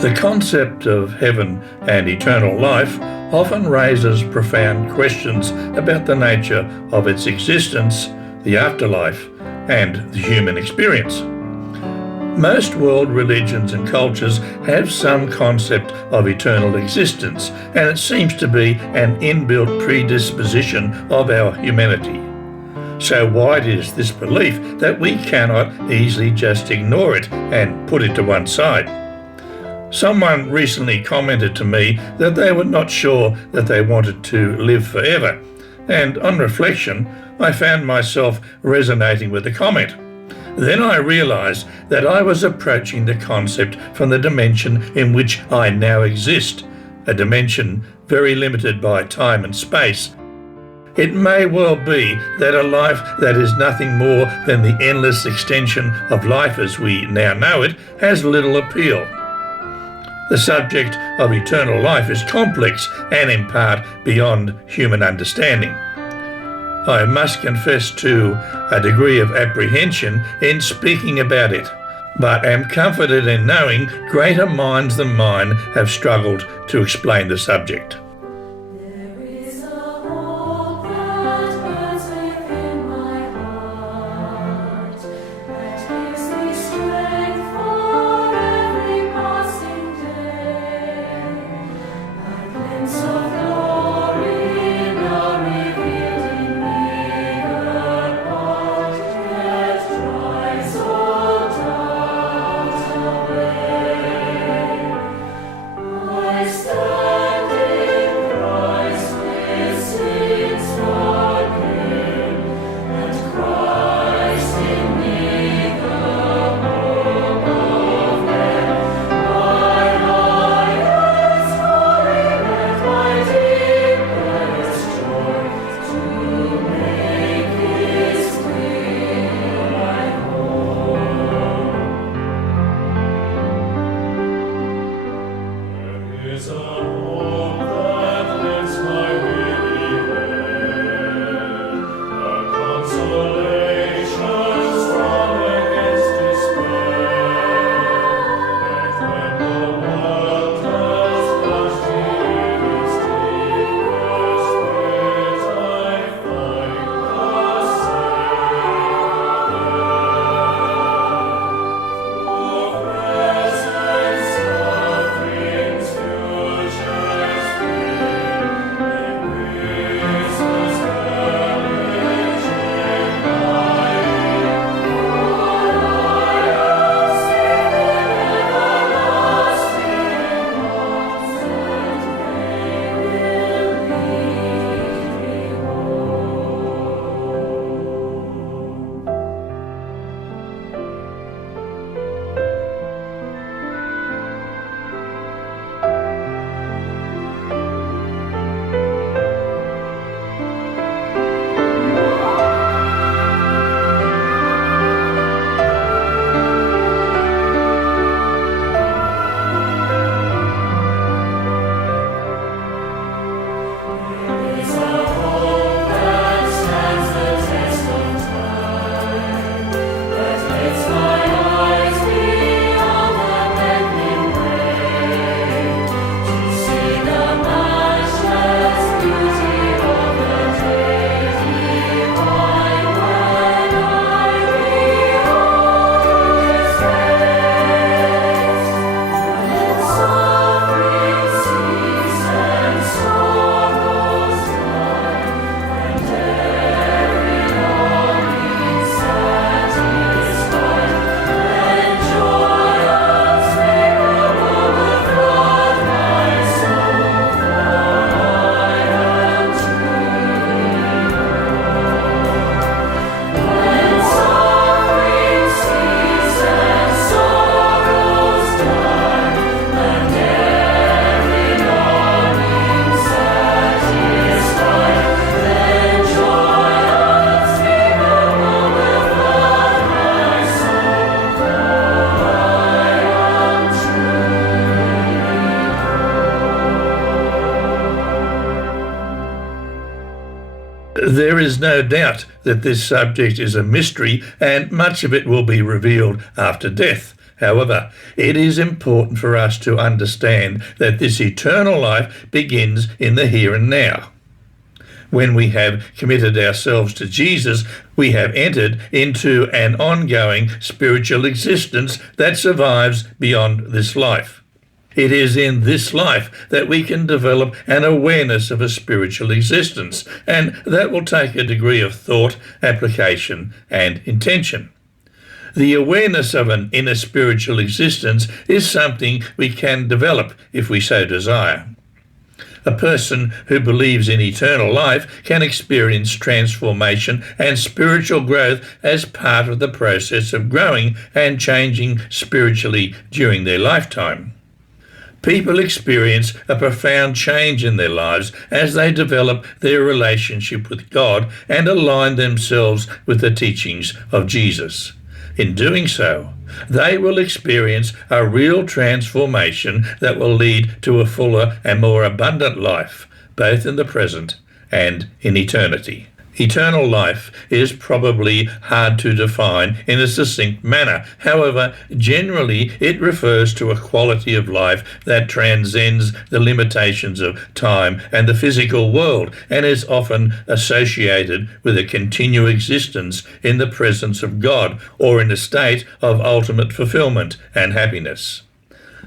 The concept of heaven and eternal life often raises profound questions about the nature of its existence, the afterlife, and the human experience. Most world religions and cultures have some concept of eternal existence, and it seems to be an inbuilt predisposition of our humanity. So wide is this belief that we cannot easily just ignore it and put it to one side. Someone recently commented to me that they were not sure that they wanted to live forever, and on reflection, I found myself resonating with the comment. Then I realized that I was approaching the concept from the dimension in which I now exist, a dimension very limited by time and space. It may well be that a life that is nothing more than the endless extension of life as we now know it has little appeal. The subject of eternal life is complex and in part beyond human understanding. I must confess to a degree of apprehension in speaking about it, but am comforted in knowing greater minds than mine have struggled to explain the subject. There is no doubt that this subject is a mystery, and much of it will be revealed after death, However, it is important for us to understand that this eternal life begins in the here and now. When we have committed ourselves to Jesus, we have entered into an ongoing spiritual existence that survives beyond this life. It is in this life that we can develop an awareness of a spiritual existence, and that will take a degree of thought, application, and intention. The awareness of an inner spiritual existence is something we can develop if we so desire. A person who believes in eternal life can experience transformation and spiritual growth as part of the process of growing and changing spiritually during their lifetime. People experience a profound change in their lives as they develop their relationship with God and align themselves with the teachings of Jesus. In doing so, they will experience a real transformation that will lead to a fuller and more abundant life, both in the present and in eternity. Eternal life is probably hard to define in a succinct manner. However, generally it refers to a quality of life that transcends the limitations of time and the physical world, and is often associated with a continued existence in the presence of God, or in a state of ultimate fulfillment and happiness.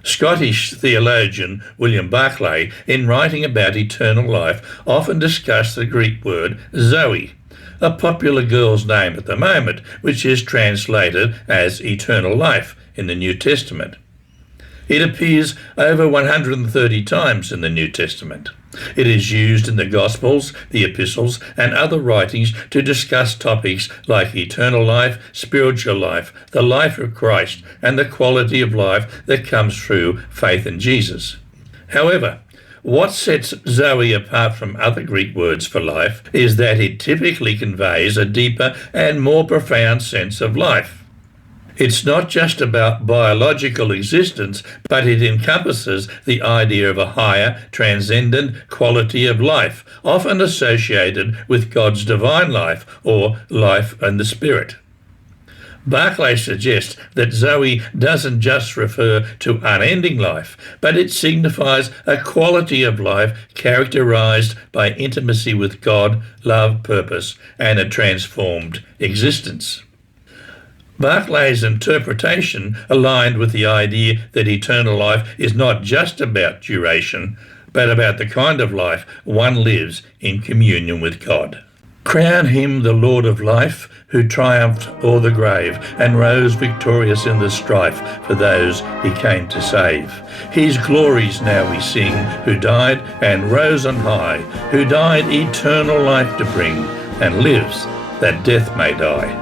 Scottish theologian William Barclay, in writing about eternal life, often discussed the Greek word Zoe, a popular girl's name at the moment, which is translated as eternal life in the New Testament. It appears over 130 times in the New Testament. It is used in the Gospels, the Epistles, and other writings to discuss topics like eternal life, spiritual life, the life of Christ, and the quality of life that comes through faith in Jesus. However, what sets Zoe apart from other Greek words for life is that it typically conveys a deeper and more profound sense of life. It's not just about biological existence, but it encompasses the idea of a higher, transcendent quality of life, often associated with God's divine life, or life in the Spirit. Barclay suggests that Zoe doesn't just refer to unending life, but it signifies a quality of life characterized by intimacy with God, love, purpose, and a transformed existence. Barclay's interpretation aligned with the idea that eternal life is not just about duration, but about the kind of life one lives in communion with God. Crown him the Lord of life, who triumphed o'er the grave and rose victorious in the strife for those he came to save. His glories now we sing, who died and rose on high, who died eternal life to bring, and lives that death may die.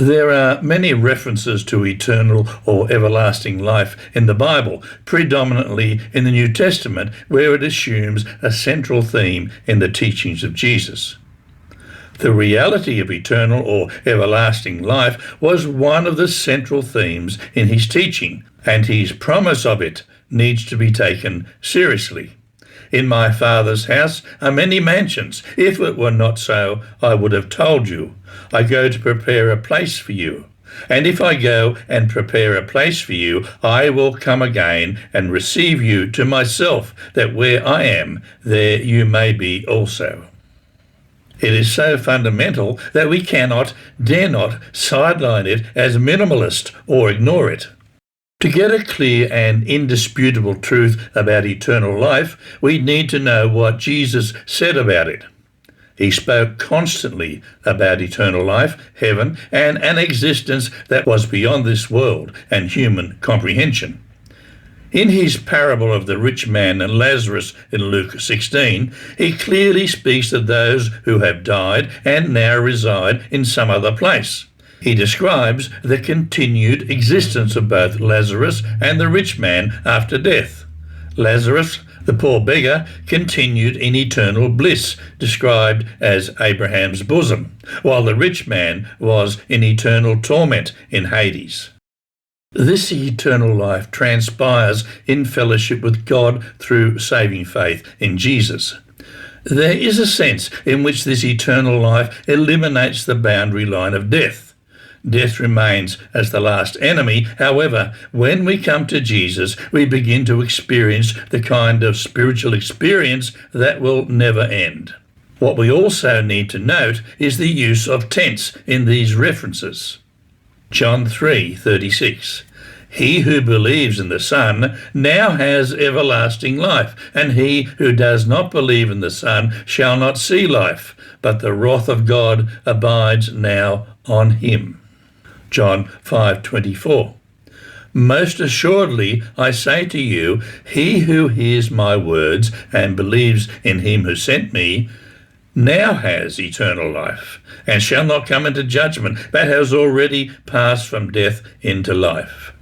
There are many references to eternal or everlasting life in the Bible, predominantly in the New Testament, where it assumes a central theme in the teachings of Jesus. The reality of eternal or everlasting life was one of the central themes in his teaching, and his promise of it needs to be taken seriously. In my Father's house are many mansions. If it were not so, I would have told you. I go to prepare a place for you. And if I go and prepare a place for you, I will come again and receive you to myself, that where I am, there you may be also. It is so fundamental that we dare not sideline it as minimalist or ignore it. To get a clear and indisputable truth about eternal life, we need to know what Jesus said about it. He spoke constantly about eternal life, heaven, and an existence that was beyond this world and human comprehension. In his parable of the rich man and Lazarus in Luke 16, he clearly speaks of those who have died and now reside in some other place. He describes the continued existence of both Lazarus and the rich man after death. Lazarus, the poor beggar, continued in eternal bliss, described as Abraham's bosom, while the rich man was in eternal torment in Hades. This eternal life transpires in fellowship with God through saving faith in Jesus. There is a sense in which this eternal life eliminates the boundary line of death. Death remains as the last enemy. However, when we come to Jesus, we begin to experience the kind of spiritual experience that will never end. What we also need to note is the use of tense in these references. John 3:36. He who believes in the Son now has everlasting life, and he who does not believe in the Son shall not see life, but the wrath of God abides now on him. John 5:24. Most assuredly I say to you, he who hears my words and believes in him who sent me now has eternal life, and shall not come into judgment, but has already passed from death into life.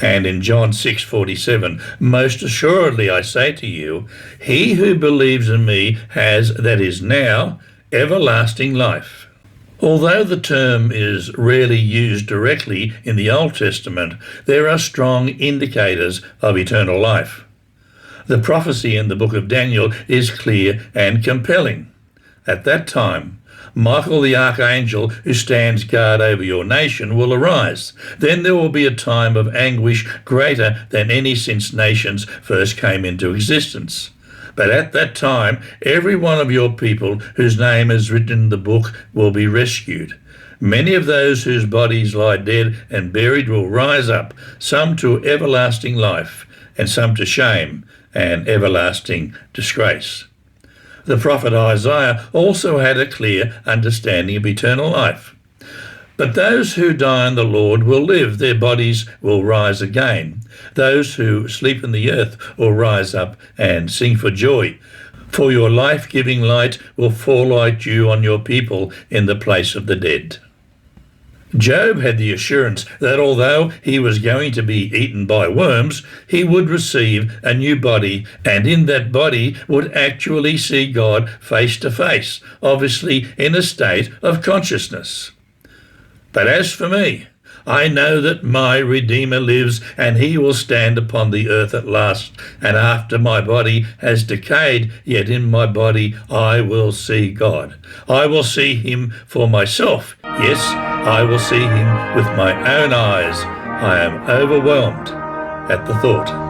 And in John 6:47, most assuredly I say to you, he who believes in me has, that is now, everlasting life. Although the term is rarely used directly in the Old Testament, there are strong indicators of eternal life. The prophecy in the book of Daniel is clear and compelling. At that time, Michael the archangel, who stands guard over your nation, will arise. Then there will be a time of anguish greater than any since nations first came into existence. But at that time, every one of your people whose name is written in the book will be rescued. Many of those whose bodies lie dead and buried will rise up, some to everlasting life, and some to shame and everlasting disgrace. The prophet Isaiah also had a clear understanding of eternal life. But those who die in the Lord will live, their bodies will rise again. Those who sleep in the earth will rise up and sing for joy. For your life-giving light will fall like dew on your people in the place of the dead. Job had the assurance that although he was going to be eaten by worms, he would receive a new body, and in that body would actually see God face to face, obviously in a state of consciousness. But as for me, I know that my Redeemer lives, and he will stand upon the earth at last. And after my body has decayed, yet in my body I will see God. I will see him for myself. Yes, I will see him with my own eyes. I am overwhelmed at the thought.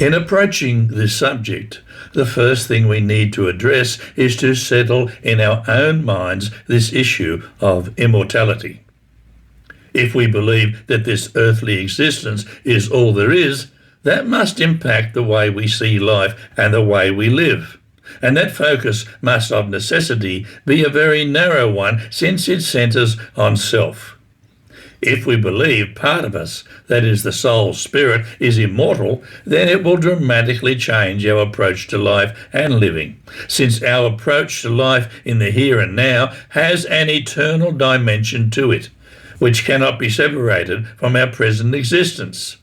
In approaching this subject, the first thing we need to address is to settle in our own minds this issue of immortality. If we believe that this earthly existence is all there is, that must impact the way we see life and the way we live. And that focus must of necessity be a very narrow one, since it centres on self. If we believe part of us, that is the soul spirit, is immortal, then it will dramatically change our approach to life and living, since our approach to life in the here and now has an eternal dimension to it, which cannot be separated from our present existence.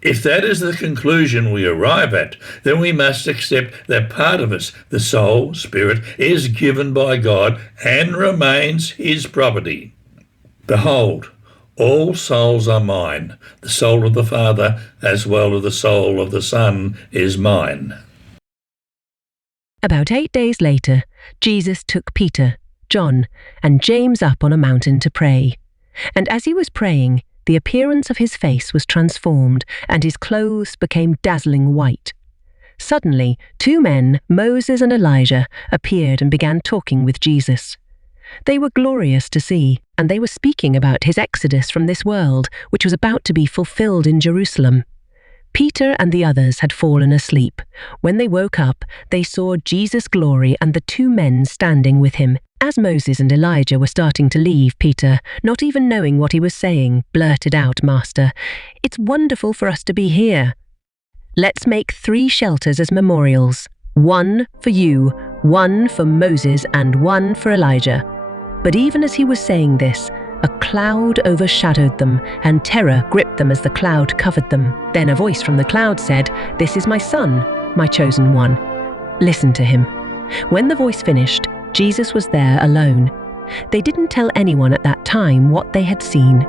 If that is the conclusion we arrive at, then we must accept that part of us, the soul, spirit, is given by God and remains his property. Behold, all souls are mine. The soul of the Father, as well as the soul of the Son, is mine. About 8 days later, Jesus took Peter, John, and James up on a mountain to pray. And as he was praying, the appearance of his face was transformed, and his clothes became dazzling white. Suddenly, 2 men, Moses and Elijah, appeared and began talking with Jesus. They were glorious to see, and they were speaking about his exodus from this world, which was about to be fulfilled in Jerusalem. Peter and the others had fallen asleep. When they woke up, they saw Jesus' glory and the 2 men standing with him. As Moses and Elijah were starting to leave, Peter, not even knowing what he was saying, blurted out, "Master, it's wonderful for us to be here. Let's make 3 shelters as memorials, 1 for you, 1 for Moses, and 1 for Elijah." But even as he was saying this, a cloud overshadowed them, and terror gripped them as the cloud covered them. Then a voice from the cloud said, "This is my son, my chosen one. Listen to him." When the voice finished, Jesus was there alone. They didn't tell anyone at that time what they had seen.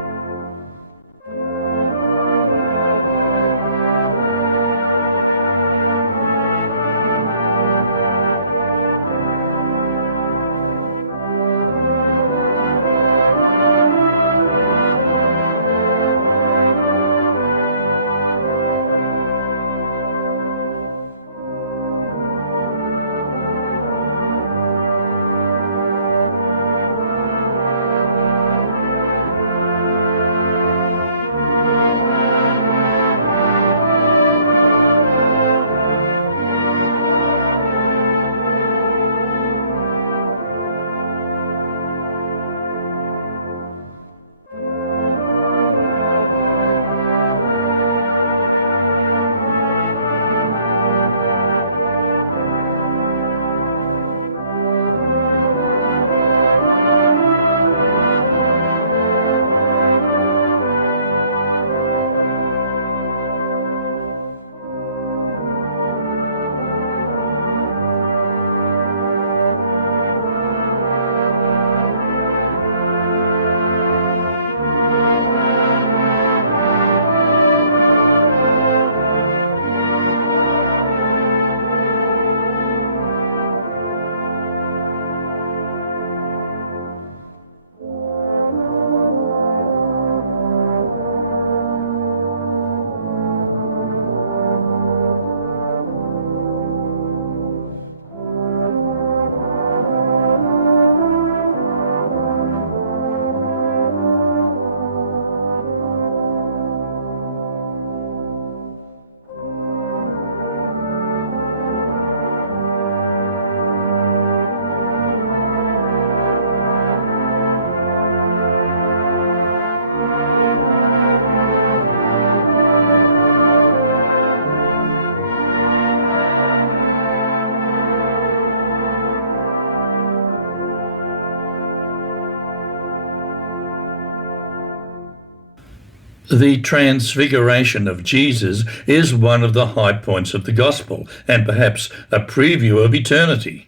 The transfiguration of Jesus is one of the high points of the gospel, and perhaps a preview of eternity.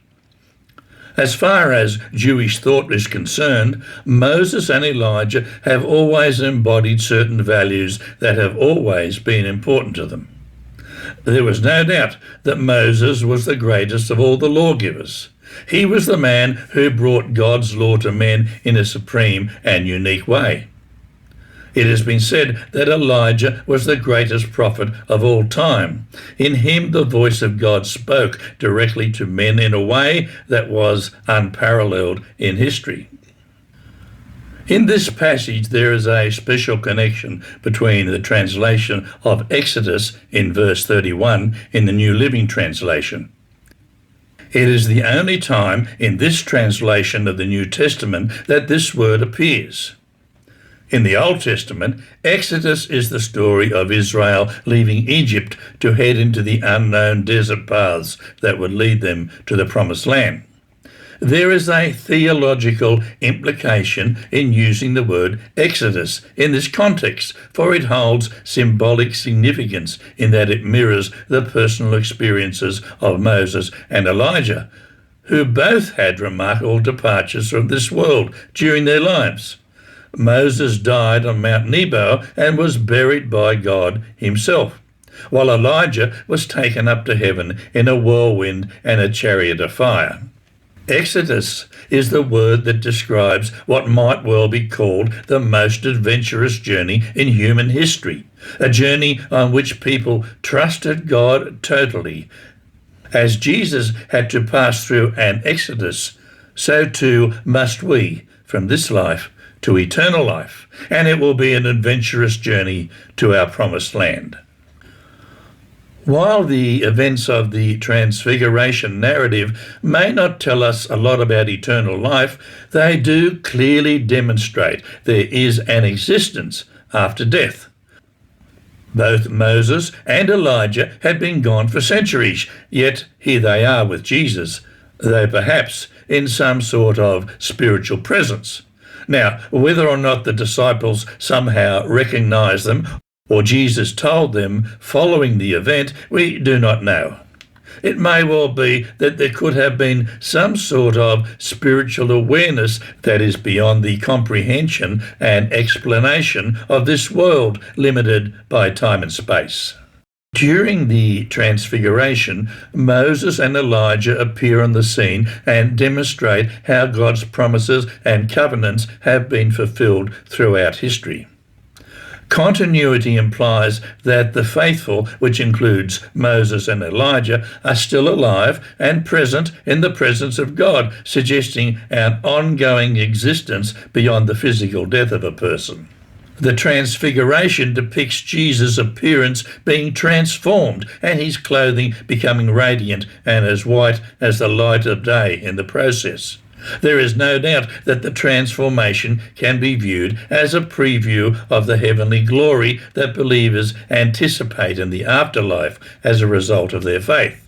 As far as Jewish thought is concerned, Moses and Elijah have always embodied certain values that have always been important to them. There was no doubt that Moses was the greatest of all the lawgivers. He was the man who brought God's law to men in a supreme and unique way. It has been said that Elijah was the greatest prophet of all time. In him, the voice of God spoke directly to men in a way that was unparalleled in history. In this passage, there is a special connection between the translation of Exodus in verse 31 in the New Living Translation. It is the only time in this translation of the New Testament that this word appears. In the Old Testament, Exodus is the story of Israel leaving Egypt to head into the unknown desert paths that would lead them to the Promised Land. There is a theological implication in using the word Exodus in this context, for it holds symbolic significance in that it mirrors the personal experiences of Moses and Elijah, who both had remarkable departures from this world during their lives. Moses died on Mount Nebo and was buried by God himself, while Elijah was taken up to heaven in a whirlwind and a chariot of fire. Exodus is the word that describes what might well be called the most adventurous journey in human history, a journey on which people trusted God totally. As Jesus had to pass through an exodus, so too must we from this life to eternal life, and it will be an adventurous journey to our promised land. While the events of the Transfiguration narrative may not tell us a lot about eternal life, they do clearly demonstrate there is an existence after death. Both Moses and Elijah had been gone for centuries, yet here they are with Jesus, though perhaps in some sort of spiritual presence. Now, whether or not the disciples somehow recognized them or Jesus told them following the event, we do not know. It may well be that there could have been some sort of spiritual awareness that is beyond the comprehension and explanation of this world limited by time and space. During the Transfiguration, Moses and Elijah appear on the scene and demonstrate how God's promises and covenants have been fulfilled throughout history. Continuity implies that the faithful, which includes Moses and Elijah, are still alive and present in the presence of God, suggesting an ongoing existence beyond the physical death of a person. The Transfiguration depicts Jesus' appearance being transformed and his clothing becoming radiant and as white as the light of day in the process. There is no doubt that the transformation can be viewed as a preview of the heavenly glory that believers anticipate in the afterlife as a result of their faith.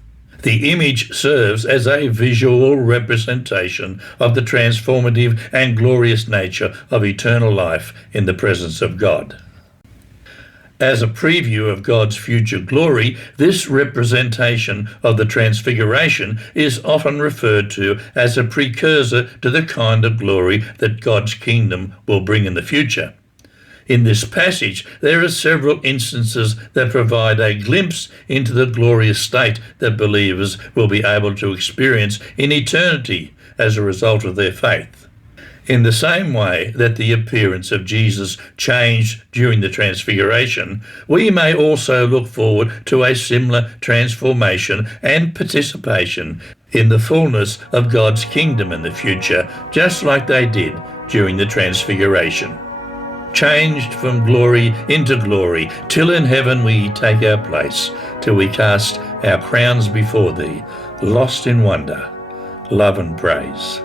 The image serves as a visual representation of the transformative and glorious nature of eternal life in the presence of God. As a preview of God's future glory, this representation of the Transfiguration is often referred to as a precursor to the kind of glory that God's kingdom will bring in the future. In this passage, there are several instances that provide a glimpse into the glorious state that believers will be able to experience in eternity as a result of their faith. In the same way that the appearance of Jesus changed during the Transfiguration, we may also look forward to a similar transformation and participation in the fullness of God's kingdom in the future, just like they did during the Transfiguration. Changed from glory into glory, till in heaven we take our place, till we cast our crowns before thee, lost in wonder, love and praise.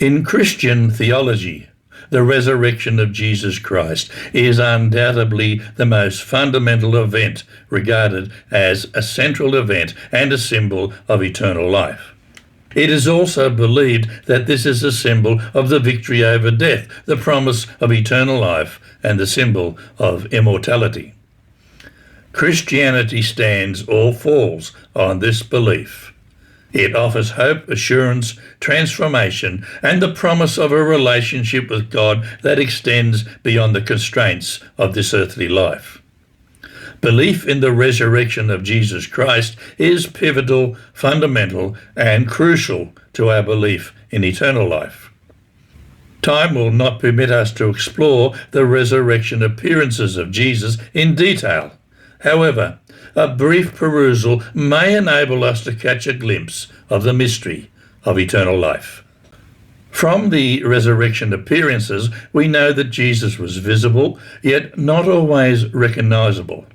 In Christian theology, the resurrection of Jesus Christ is undoubtedly the most fundamental event regarded as a central event and a symbol of eternal life. It is also believed that this is a symbol of the victory over death, the promise of eternal life, and the symbol of immortality. Christianity stands or falls on this belief. It offers hope, assurance, transformation, and the promise of a relationship with God that extends beyond the constraints of this earthly life. Belief in the resurrection of Jesus Christ is pivotal, fundamental, and crucial to our belief in eternal life. Time will not permit us to explore the resurrection appearances of Jesus in detail. However, a brief perusal may enable us to catch a glimpse of the mystery of eternal life. From the resurrection appearances, we know that Jesus was visible, yet not always recognizable.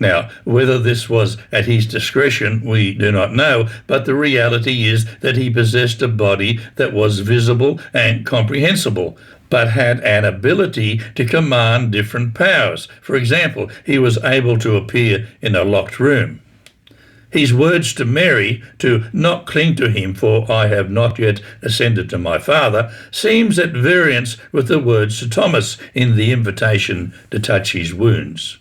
Now, whether this was at his discretion, we do not know, but the reality is that he possessed a body that was visible and comprehensible, but had an ability to command different powers. For example, he was able to appear in a locked room. His words to Mary, to not cling to him, for I have not yet ascended to my Father, seems at variance with the words to Thomas in the invitation to touch his wounds.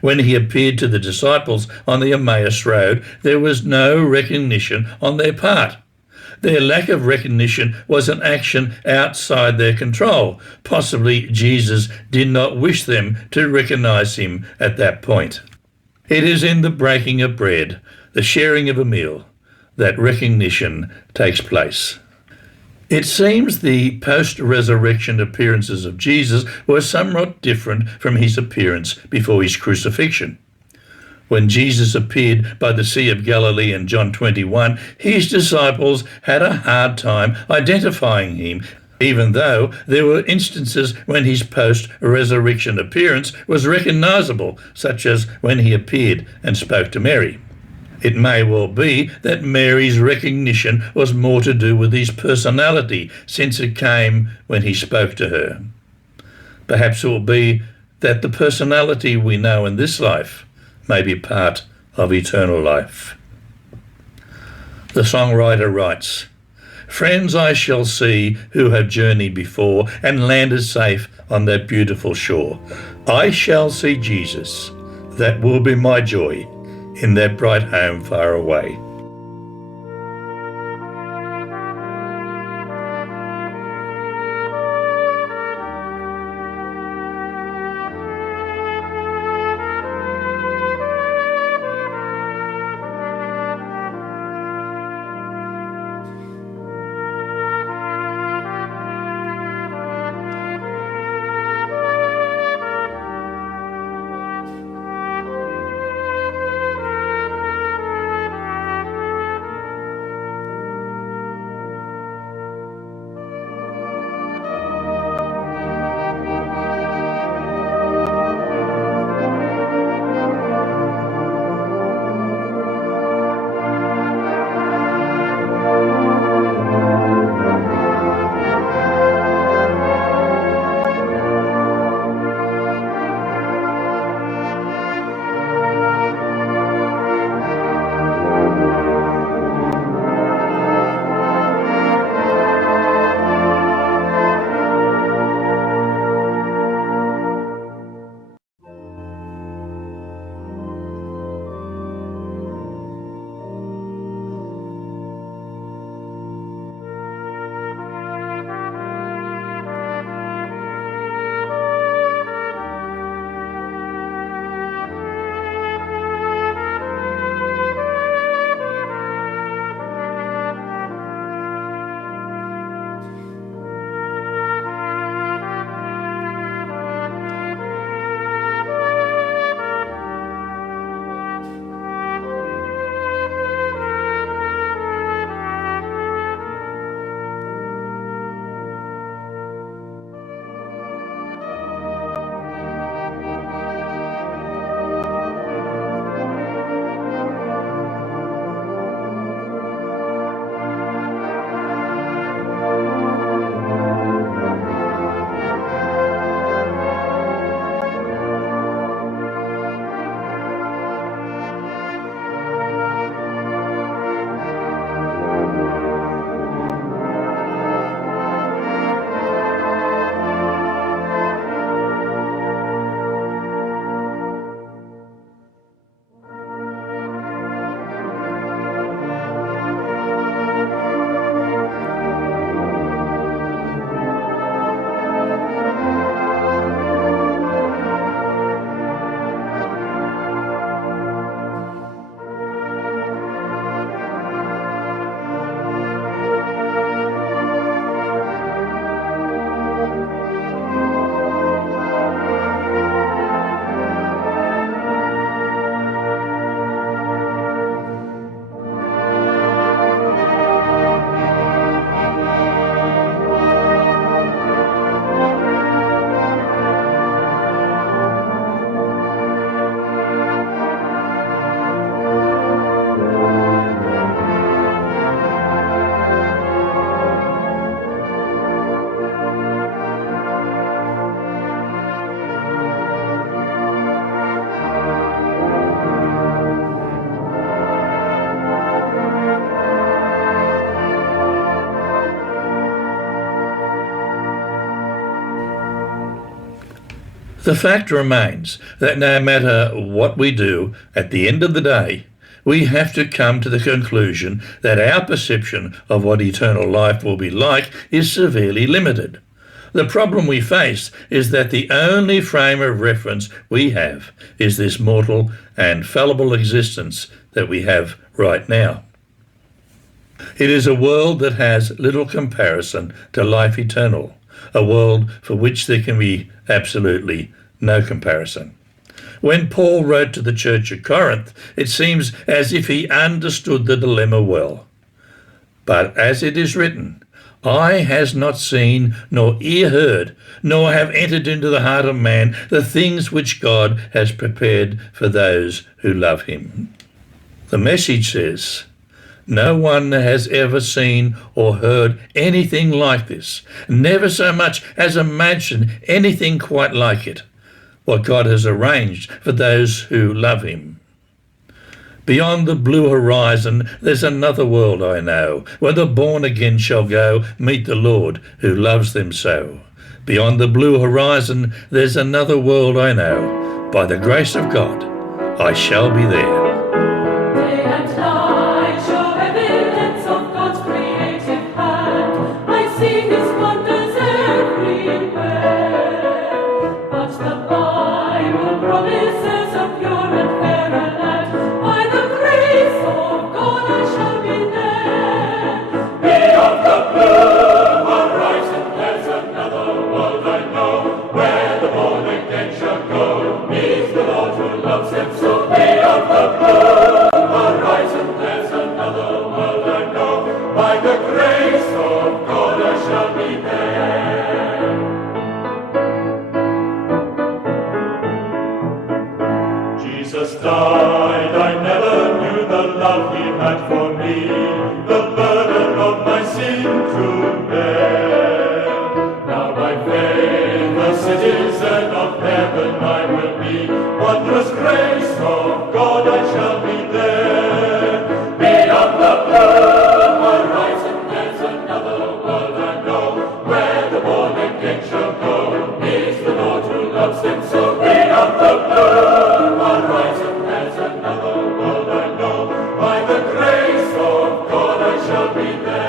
When he appeared to the disciples on the Emmaus Road, there was no recognition on their part. Their lack of recognition was an action outside their control. Possibly Jesus did not wish them to recognize him at that point. It is in the breaking of bread, the sharing of a meal, that recognition takes place. It seems the post-resurrection appearances of Jesus were somewhat different from his appearance before his crucifixion. When Jesus appeared by the Sea of Galilee in John 21, his disciples had a hard time identifying him, even though there were instances when his post-resurrection appearance was recognizable, such as when he appeared and spoke to Mary. It may well be that Mary's recognition was more to do with his personality, since it came when he spoke to her. Perhaps it will be that the personality we know in this life may be part of eternal life. The songwriter writes, "Friends I shall see who have journeyed before and landed safe on that beautiful shore. I shall see Jesus, that will be my joy, in that bright home far away." The fact remains that no matter what we do, at the end of the day, we have to come to the conclusion that our perception of what eternal life will be like is severely limited. The problem we face is that the only frame of reference we have is this mortal and fallible existence that we have right now. It is a world that has little comparison to life eternal, a world for which there can be absolutely no comparison. When Paul wrote to the church at Corinth, it seems as if he understood the dilemma well. But as it is written, eye has not seen, nor ear heard, nor have entered into the heart of man the things which God has prepared for those who love him. The message says, no one has ever seen or heard anything like this, never so much as imagined anything quite like it, what God has arranged for those who love him. Beyond the blue horizon there's another world I know, where the born again shall go meet the Lord who loves them so. Beyond the blue horizon there's another world I know. By the grace of God, I shall be there. Day and night show evidence of God's creative hand. I see his wonders everywhere. But the Bible promises a pure and fairer land. By the grace of God I shall be there. Beyond the blue horizon there's another world I know, where the born again shall go, meet the Lord who loves them so. Beyond the blue horizon there's another world I know, by the grace of God I shall be there. Jesus died, I never knew the love he had for me, the burden of my sin to bear. Now by faith a citizen of heaven I will be, wondrous grace of God I shall be there. Beyond the blue horizon there's another world I know, where the born again shall go, meet the Lord who loves them so. Beyond the blue horizon there's another world I know, by the grace of God I shall be there.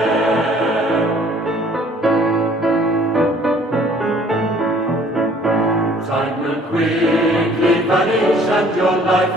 Time will quickly vanish and your life